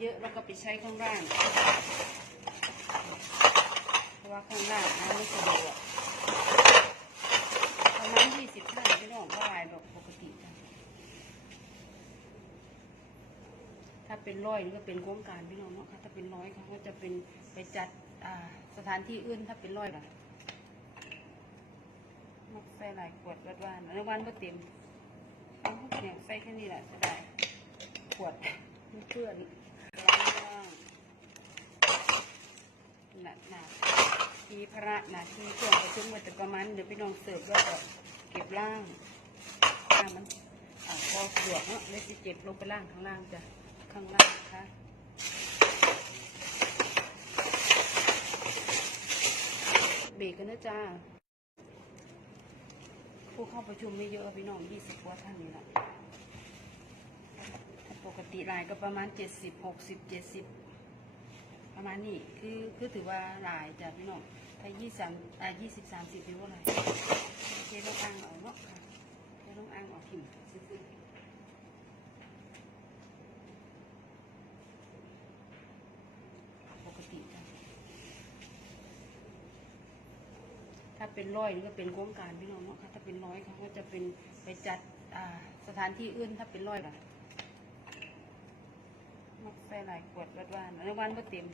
เยอะแล้วก็ไปใช้ข้างล่างเพราะว่าข้างล่างน้ำไม่สะดวกประมาณยี่สิบท่านพี่น้องก็ลายแบบปกติจ้ะถ้าเป็นร้อยนี่ก็เป็นโครงการพี่น้องเนาะค่ะถ้าเป็นร้อยเขาก็จะเป็นไปจัดอ่าสถานที่อื่นถ้าเป็นร้อยล่ะมักใส่หลายขวดวัดวานอันนี้วันก็เต็มเอาเนี่ยใส่แค่นี้แหละจะได้ขวดเพื่อนล้างล่างห นักหนักทีพระหนาทีเครื่องประชุมกันแต่ประมาณเดี๋ยวพี่น้องเสิร์ฟแล้วก็เก็บล่างถ้ามันอ่าพอสะดวกเนาะเลยจะเก็บลงไปล่างข้างล่างจ้ะข้างล่างนะคะเบรกกันนะจ้าผู้เข้าประชุมไม่เยอะพี่น้องยี่สิบกว่าท่านนี่แหละปกติรายก็ประมาณเจ็ดสิบหกสิบเจ็ดสิบ ประมาณนี้คือคือถือว่าหลายจ้ะพี่น้องถ้ายี่สามอ่ายี่สิบสามสิบเป็นว่าไรเทต้องอ้างเอาเนาะค่ะเทต้องอ้างเอาถิ่มซื้อปกติจ้ะถ้าเป็นร้อยนี่ก็เป็นโครงการพี่น้องเนาะค่ะถ้าเป็นร้อยเขาก็จะเป็นไปจัดอ่าสถานที่อื่นถ้าเป็นร้อยล่ะมักใส่หลายขวดวัดวานอันวันก็เต็ม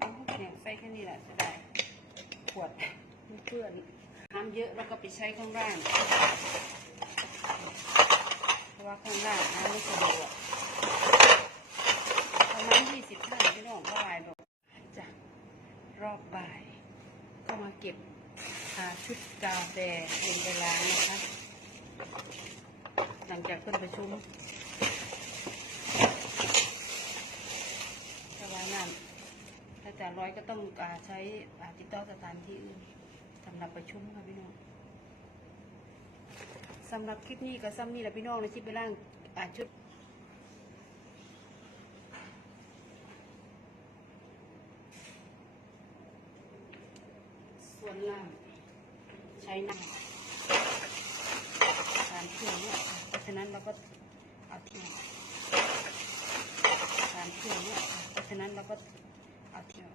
เนี่ยใส่แค่นี้แหละจะได้ขวดมันเพื่อนน้ำเยอะแล้วก็ไปใช้ข้างล่างเพราะว่าข้างล่างน้ำไม่สะดวกประมาณยี่สิบท่านพี่น้องก็ลายแบบจ้ะรอบบ่าย ก็มาเก็บหาชุดกาแฟเย็นไปล้านะคะ หลังจากเพิ่นประชุม สวายน้ำถ้าจะร้อยก็ต้องอาใช้อาติดต่อสถานที่อื่นสำหรับประชุมค่ะพี่น้องสำหรับคลิปนี้ก็ซ้ำนี่แหละพี่น้องในคลิปไปล่างอาชุดส่วนล่างใช้น้ำการเครื่องเนี่ยเพราะฉะนั้นเราก็เอาเทียมการเที่ยวเนี่ยเพราะฉะนั้นเราก็ เอาเที่ยว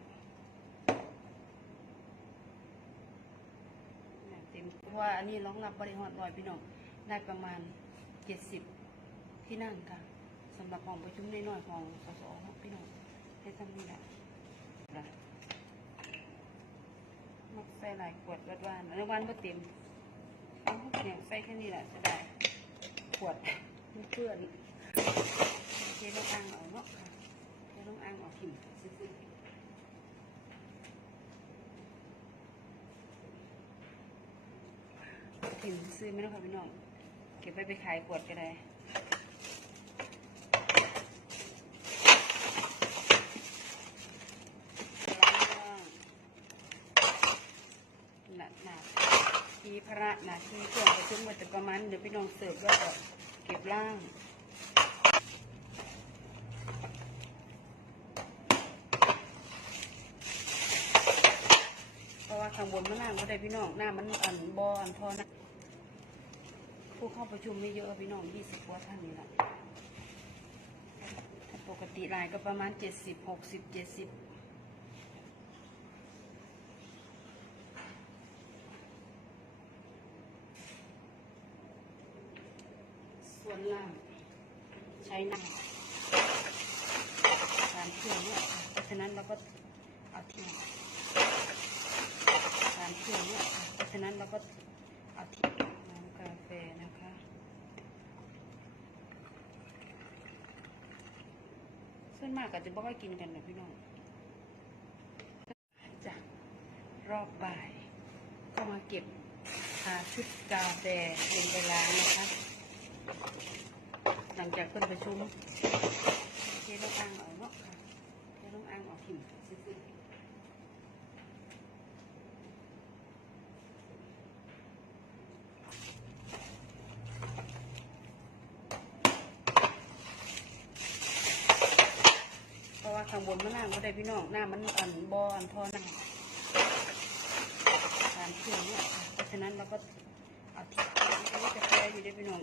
เนี่ยเต็มเพราะว่าอันนี้รองรับบริหารลอยพี่น้องได้ประมาณเจ็ดสิบที่นั่งค่ะสำหรับห้องประชุมน้อยๆของสสพี่น้องให้ทำนี่แหละมักใส่หลายขวดวัดวานในวันก็เต็มเนี่ยใส่แค่นี้แหละจะได้ขวดเพื่อนเทต้องอ้างเอาเนาะค่ะเทต้องอ้างเอาถิ่ม ทิมซื้อไม่ต้องค่ะพี่น้อง เก็บไปไปขายขวดก็ได้หนักหนักทีพระหนาทีเครื่องประชุมกันแต่ประมาณเดี๋ยวพี่น้องเสิร์ฟแล้วก็เก็บล่างเพราะว่าข้างบนมันล่างก็ได้พี่น้องหน้ามันอันบออันพอนะ ผู้เข้าประชุมไม่เยอะพี่น้องยี่สิบกว่าท่านนี่แหละถ้าปกติรายก็ประมาณเจ็ดสิบหกสิบเจ็ดสิบส่วนล่างใช้น้ำการเครื่องเนี่ยเพราะฉะนั้นเราก็เอาทียมการเที่ยวเนี่ยเพราะฉะนั้นเราก็เอาที่ำกาแฟนะคะ ส่วนมากก็จะบ่ค่อยกินกันนะพี่น้องจากรอบบ่าย ก็มาเก็บหาชุดกาแฟเป็นเวลานะคะ หลังจากเพิ่นประชุมเทต้องอ้างออกเนาะค่ะเทต้องอ้างออกถิ่มซื้อๆ เพรางบนมันล่างก็ได้พี่น้องหน้ามันอันบออันพอนั่งการเครื่องเนี่ยเพราะฉะนั้นเราก็เอาที่อันนี้จะแค่อยู่ได้พี่น้อง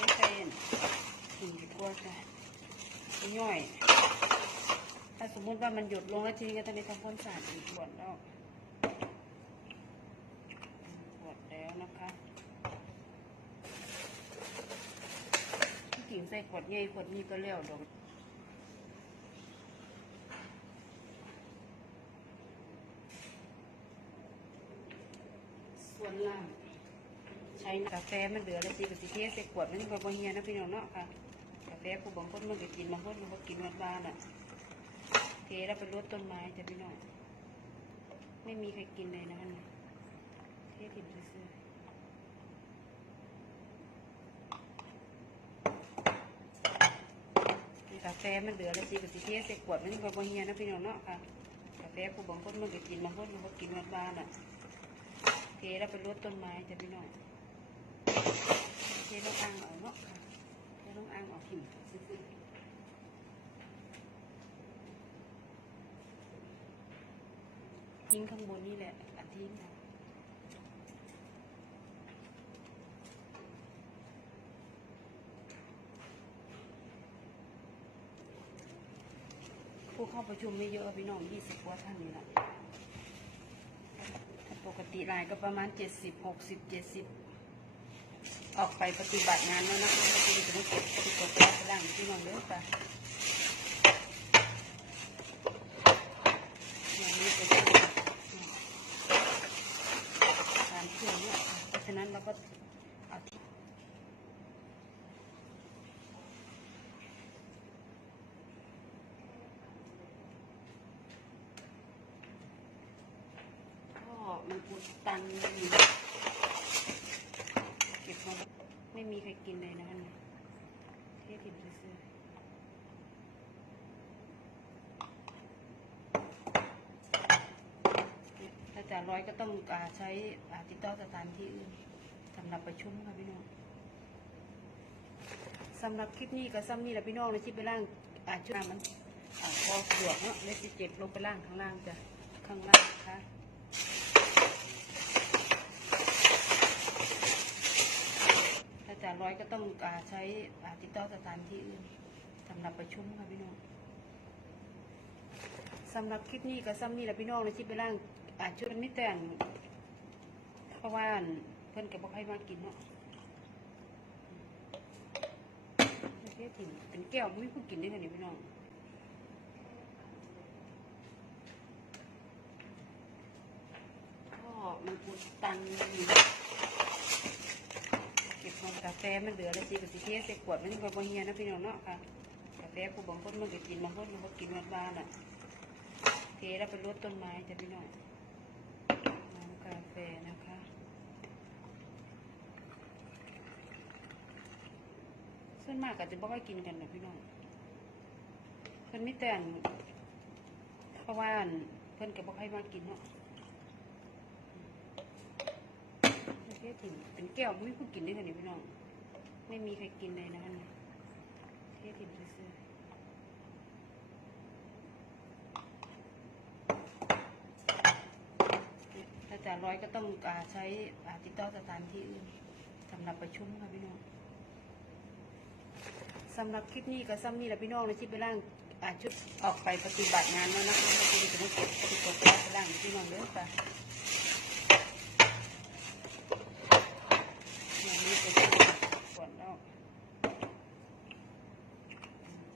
ไม่ใช่กินดีกว่าจ้ะย่อย ถ้าสมมุติว่ามันหยดลงแล้วทีนี้ก็ต้องไปทำความสะอาดอีกบวดแล้วบวดแล้วนะคะที่กิ่งใส่ขวดใหญ่ขวดนี้ก็เลี้ยวดอก ส่วนล่างใช้กาแฟมันเหลือแล้วสิกสิเทใส่ขวดมันก็บ่เฮียนะพี่น้องเนาะค่ะกาแฟผู้บางคนมันก็กินบางคนมันก็กินวานบ้านๆอะเทแล้วไปรดต้นไม้จ้ะพี่น้องไม่มีใครกินเลยนะเนี่ยเทถิ่นซื้อๆกาแฟมันเหลือแล้วสิกสิเทใส่ขวดมันก็บ่เฮียนะพี่น้องเนาะค่ะกาแฟผู้บางคนมันก็กินบางคนมันก็กินวานบ้านๆอะ ทแล้วไปรดต้นไม้จะพี่น้องเทแล้วอ้างเอาเนาะค่ะเทแล้วอ้างเอาถิ่มซื้อทิ้งข้างบนนี่แหละอันทิ้งเอาผู้เข้าประชุมไม่เยอะพี่น้องยี่สิบกว่าท่านนี่แหละ ปกติลายก็ประมาณเจ็ดสิบหกสิบเจ็ดสิบออกไปปฏิบัติงานแล้วนะคะไม่ได้จะไม่เก็บติดกดแก้ไปล่างที่นอนเด้อค่ะอย่างนี้ก็คือการเชื่อมเนี่ยเพราะฉะนั้นเราก็เอาที่ก็ุดตันเก็บมาไม่มีใครกินเลยนะคะเนี่ยเทถิ่นซื้อๆถ้าจะร้อยก็ต้องอใช้ติดต่อสถานที่อื่นสำหรับประชุมค่ะพี่น้องสำหรับคลิปนี้ก็ซ้ำนี่แหละพี่น้องเลยที่ไปล่างอาชุดมันอ่าพอสะดวกเนาะเลยสิเจ็บลงไปล่างข้างล่างจ้ะข้างล่างนะคะ ถ้าจะร้อยก็ต้องอาใช้อาติดต่อสถานที่อื่นสำหรับประชุมค่ะพี่น้องสำหรับคลิปนี้ก็ซ้ำนี่แหละพี่น้องเลยที่ไปล่างอาชุดมิแต่งเพราะว่าเพิ่อนก็บอกให้มากินเนาะเคถิ่นเป็นแก้วไม่ผู้กินได้ค่ะนี่พี่น้องก็มันอุดตันอยู่ ฟมันเหลือแล้วสิกสิเทใส่ขวดมันก็บ่เฮียนะพี่น้องเนาะค่ะกาแฟผู้บางคนมันก็กินบางคนมันก็กินหวานบ้านอะเทแล้วไปรดต้นไม้จ้ะพี่น้องน้ำกาแฟนะคะส่วนมากก็จะบ่ค่อยกินกันนะพี่น้องเพิ่นไม่แต่งเพราะว่าเพิ่นก็บ่ค่อยมากินเนาะเคถิ่นเป็นแก้วไม่ผู้กินได้ค่ะนี่พี่น้อง ไม่มีใครกินเลยนะคะเนี่ยเทถิ่นซื้อๆถ้าจะร้อยก็ต้องอใช้อาติดต่อสถานที่อื่นสำหรับประชุมค่ะพี่น้องสำหรับคลิปนี้ก็ซ้ำนี่แหละพี่น้องเลยที่ไปล่างอ่าชุดออกไปปฏิบัติงานแล้วนะคะไม่ได้จะไม่เก็บติดกดแก้ไปล่างพี่น้องเด้อค่ะ อย่างนี้ก็คือขวดแล้ว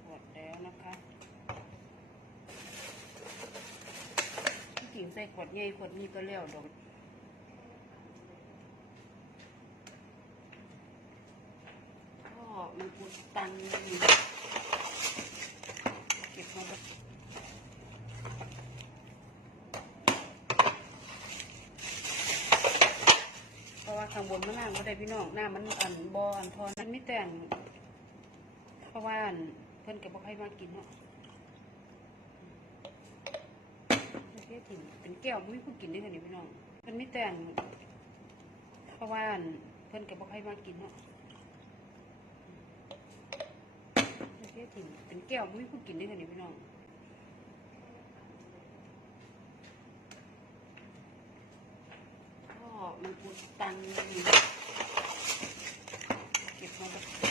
ขวดแล้วนะคะที่กิ่งใส่ ขวดใหญ่ขวดนี้ก็เลี้ยวดอกก็มันอุดตันเก็บมาแบบเพราะว่าข้างบนมันล่างก็ได้พี่น้องหน้ามันอันบออันทอนมันไม่แต่งเพราะว่าเพิ่นก็บอกให้มากินเนาะ โอเคถิ่นเป็นแก้วไม่มีผู้กินได้ค่ะนี่พี่น้องเพิ่นไม่แต่งเพราะว่าเพิ่นก็บอกให้มากินเนาะโอเคถิ่นเป็นแก้วไม่มีผู้กินได้ค่ะนี่พี่น้องก็มันอุดตันเก็บมาแบบ